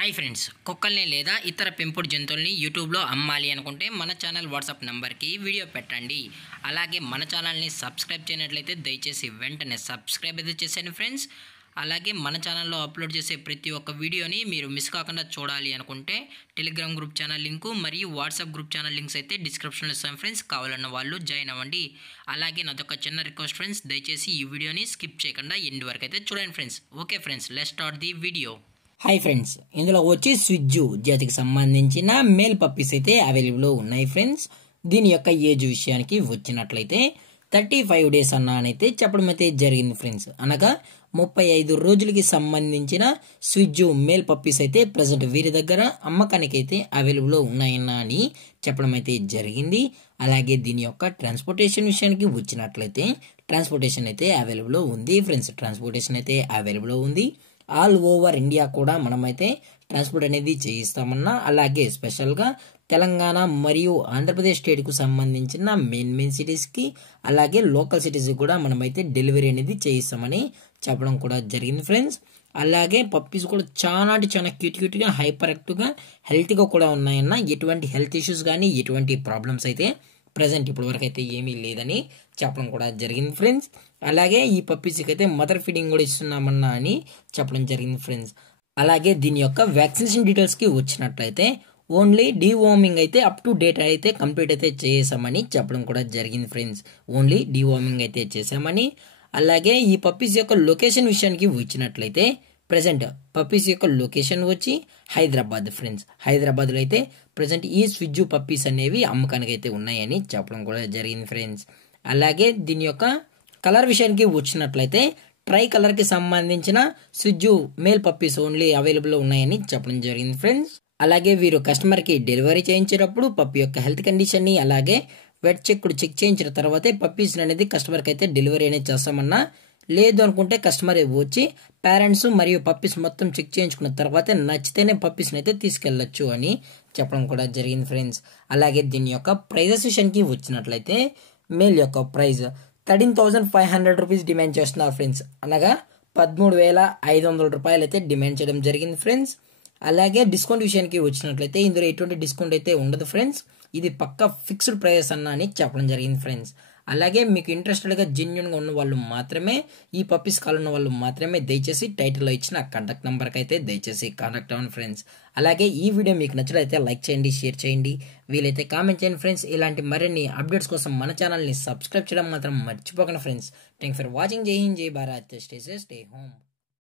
Hi friends, కుక్కల్ని లేదా ఇతర పెంపుడు జంతువుల్ని యూట్యూబ్లో అమ్మాలి అనుకుంటే మన ఛానల్ వాట్సాప్ నెంబర్కి వీడియో పెట్టండి. అలాగే మన ఛానల్ని సబ్స్క్రైబ్ చేయనట్లయితే దయచేసి వెంటనే సబ్స్క్రైబ్ అయితే చేసేయండి ఫ్రెండ్స్. అలాగే మన ఛానల్లో అప్లోడ్ చేసే ప్రతి ఒక్క వీడియోని మీరు మిస్ కాకుండా చూడాలి అనుకుంటే టెలిగ్రామ్ గ్రూప్ ఛానల్ లింకు మరియు వాట్సాప్ గ్రూప్ ఛానల్ లింక్స్ అయితే డిస్క్రిప్షన్లో ఇస్తాం ఫ్రెండ్స్. కావాలన్న వాళ్ళు జాయిన్ అవ్వండి. అలాగే నాదొక చిన్న రిక్వెస్ట్ ఫ్రెండ్స్, దయచేసి ఈ వీడియోని స్కిప్ చేయకుండా ఎండ్ వరకు అయితే చూడండి friends. Okay friends, let's start the video. Hi friends, ఇందులో వచ్చి స్విజ్జు జాతికి సంబంధించిన మేల్ పప్పీస్ అయితే అవైలబుల్లో ఉన్నాయి ఫ్రెండ్స్. దీని యొక్క ఏజ్ విషయానికి వచ్చినట్లయితే 35 డేస్ అన్నానైతే చెప్పడం అయితే జరిగింది ఫ్రెండ్స్. అనగా 35 రోజులకి సంబంధించిన స్విజ్జు మేల్ పప్పీస్ అయితే ప్రజెంట్ వీరి దగ్గర అమ్మకానికి అయితే అవైలబుల్లో ఉన్నాయన్నా అని చెప్పడం అయితే జరిగింది. అలాగే దీని యొక్క ట్రాన్స్పోర్టేషన్ విషయానికి వచ్చినట్లయితే ట్రాన్స్పోర్టేషన్ అయితే అవైలబుల్లో ఉంది ఫ్రెండ్స్. ట్రాన్స్పోర్టేషన్ అయితే అవైలబుల్లో ఉంది. ఆల్ ఓవర్ ఇండియా కూడా మనమైతే ట్రాన్స్పోర్ట్ అనేది చేయిస్తామన్నా, అలాగే స్పెషల్గా తెలంగాణ మరియు ఆంధ్రప్రదేశ్ స్టేట్కు సంబంధించిన మెయిన్ సిటీస్కి అలాగే లోకల్ సిటీస్కి కూడా మనమైతే డెలివరీ అనేది చేయిస్తామని చెప్పడం కూడా జరిగింది ఫ్రెండ్స్. అలాగే పప్పీస్ కూడా చాలా క్యూట్గా హైపర్ యాక్టివ్గా హెల్తీగా కూడా ఉన్నాయన్న. ఎటువంటి హెల్త్ ఇష్యూస్ కానీ ఎటువంటి ప్రాబ్లమ్స్ అయితే ప్రజెంట్ ఇప్పటి వరకు అయితే ఏమీ లేదని చెప్పడం కూడా జరిగింది ఫ్రెండ్స్. అలాగే ఈ పప్పీస్కి అయితే మదర్ ఫీడింగ్ కూడా ఇస్తున్నామన్నా అని చెప్పడం జరిగింది ఫ్రెండ్స్. అలాగే దీని యొక్క వ్యాక్సినేషన్ డీటెయిల్స్కి వచ్చినట్లయితే ఓన్లీ డీవార్మింగ్ అయితే అప్ టు డేట్ అయితే కంప్లీట్ అయితే చేసామని చెప్పడం కూడా జరిగింది ఫ్రెండ్స్. ఓన్లీ డీవార్మింగ్ అయితే చేసామని. అలాగే ఈ పప్పీస్ యొక్క లొకేషన్ విషయానికి వచ్చినట్లయితే ప్రజెంట్ పప్పీస్ యొక్క లొకేషన్ వచ్చి హైదరాబాద్ ఫ్రెండ్స్. హైదరాబాద్లో అయితే ప్రజెంట్ ఈ స్విజ్జు పప్పీస్ అనేవి అమ్మకానికి అయితే ఉన్నాయని చెప్పడం కూడా జరిగింది ఫ్రెండ్స్. అలాగే దీని యొక్క కలర్ విషయానికి వచ్చినట్లయితే ట్రై కలర్కి సంబంధించిన స్విజ్జు మేల్ పప్పీస్ ఓన్లీ అవైలబుల్లో ఉన్నాయని చెప్పడం జరిగింది ఫ్రెండ్స్. అలాగే వీరు కస్టమర్కి డెలివరీ చేయించేటప్పుడు పప్పి యొక్క హెల్త్ కండిషన్ని అలాగే వెట్ చెక్ చేయించిన తర్వాతే పప్పీస్ అనేది కస్టమర్కి అయితే డెలివరీ అనేది చేస్తామన్నా. లేదు అనుకుంటే కస్టమర్ వచ్చి పేరెంట్స్ మరియు పప్పీస్ మొత్తం చెక్ చేయించుకున్న తర్వాతే నచ్చితేనే పప్పీస్ని అయితే తీసుకెళ్లొచ్చు అని చెప్పడం కూడా జరిగింది ఫ్రెండ్స్. అలాగే దీని యొక్క ప్రైజెస్ విషయానికి వచ్చినట్లయితే మేల్ యొక్క ప్రైజ్ 13,500 రూపీస్ డిమాండ్ చేస్తున్నారు ఫ్రెండ్స్. అనగా 13,500 రూపాయలు అయితే డిమాండ్ చేయడం జరిగింది ఫ్రెండ్స్. అలాగే డిస్కౌంట్ విషయానికి వచ్చినట్లయితే ఇందులో ఎటువంటి డిస్కౌంట్ అయితే ఉండదు ఫ్రెండ్స్. ఇది పక్కా ఫిక్స్డ్ ప్రైస్ అన్న అని చెప్పడం జరిగింది ఫ్రెండ్స్. అలాగే మీకు ఇంట్రెస్టెడ్గా జెన్యున్గా ఉన్న వాళ్ళు మాత్రమే, ఈ పప్పీస్ కావాలన్న వాళ్ళు మాత్రమే దయచేసి టైటిల్లో ఇచ్చిన కాంటాక్ట్ నెంబర్కి అయితే దయచేసి కాంటాక్ట్ అవ్వండి ఫ్రెండ్స్. అలాగే ఈ వీడియో మీకు నచ్చినట్లయితే లైక్ చేయండి, షేర్ చేయండి, వీలైతే కామెంట్ చేయండి ఫ్రెండ్స్. ఇలాంటి మరిన్ని అప్డేట్స్ కోసం మన ఛానల్ని సబ్స్క్రైబ్ చేయడం మాత్రం మర్చిపోకండి ఫ్రెండ్స్. Thank for watching. జై హింద్, జై Bharat, stay safe, stay home.